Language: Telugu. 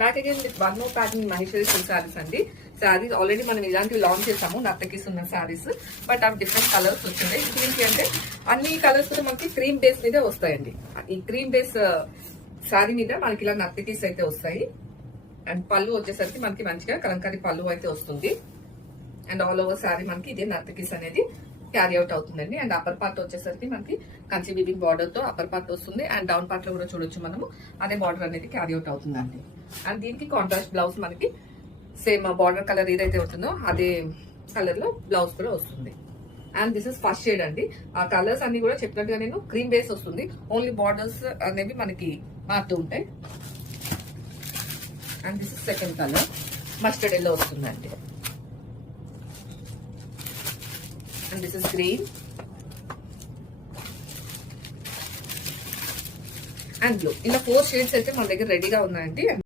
Back again with one more packing Maheshwari silk saris అండి. శారీస్ ఆల్రెడీ మనం ఇలాంటివి లాంచ్ చేసాము, నర్తకీస్ ఉన్న శారీస్. బట్ అవి డిఫరెంట్ కలర్స్ వచ్చినాయి. ఏంటి అంటే అన్ని కలర్స్ కూడా మనకి క్రీమ్ బేస్ మీదే వస్తాయండి. ఈ క్రీమ్ బేస్ శారీ మీద మనకి ఇలా నర్తకీస్ అయితే వస్తాయి. అండ్ పళ్ళు వచ్చేసరికి మనకి మంచిగా కలంకారీ పళ్ళు అయితే వస్తుంది. అండ్ ఆల్ ఓవర్ శారీ మనకి ఇదే నర్తకీస్ అనేది క్యారీ అవుట్ అవుతుందండి. అండ్ అప్పర్ పార్ట్ వచ్చేసరికి మనకి కంచి వీవింగ్ బార్డర్ తో అప్పర్ పార్ట్ వస్తుంది. అండ్ డౌన్ పార్ట్ లో కూడా చూడొచ్చు మనము అదే బార్డర్ అనేది క్యారీ అవుట్ అవుతుందండి. అండ్ దీనికి కాంట్రాస్ట్ బ్లౌజ్ మనకి సేమ్ బార్డర్ కలర్ ఏదైతే ఉంటుందో అదే కలర్ లో బ్లౌజ్ కూడా వస్తుంది. And this is first shade అండి. ఆ కలర్స్ అన్ని కూడా చెప్పినట్టుగా నేను క్రీమ్ బేస్ వస్తుంది. ఓన్లీ బార్డర్స్ అనేవి మనకి మారుతూ ఉంటాయి. And this is second colour mustard yellow వస్తుందండి. And this is green and blue. ఇలా 4 షేడ్స్ అయితే మన దగ్గర రెడీగా ఉన్నాయండి.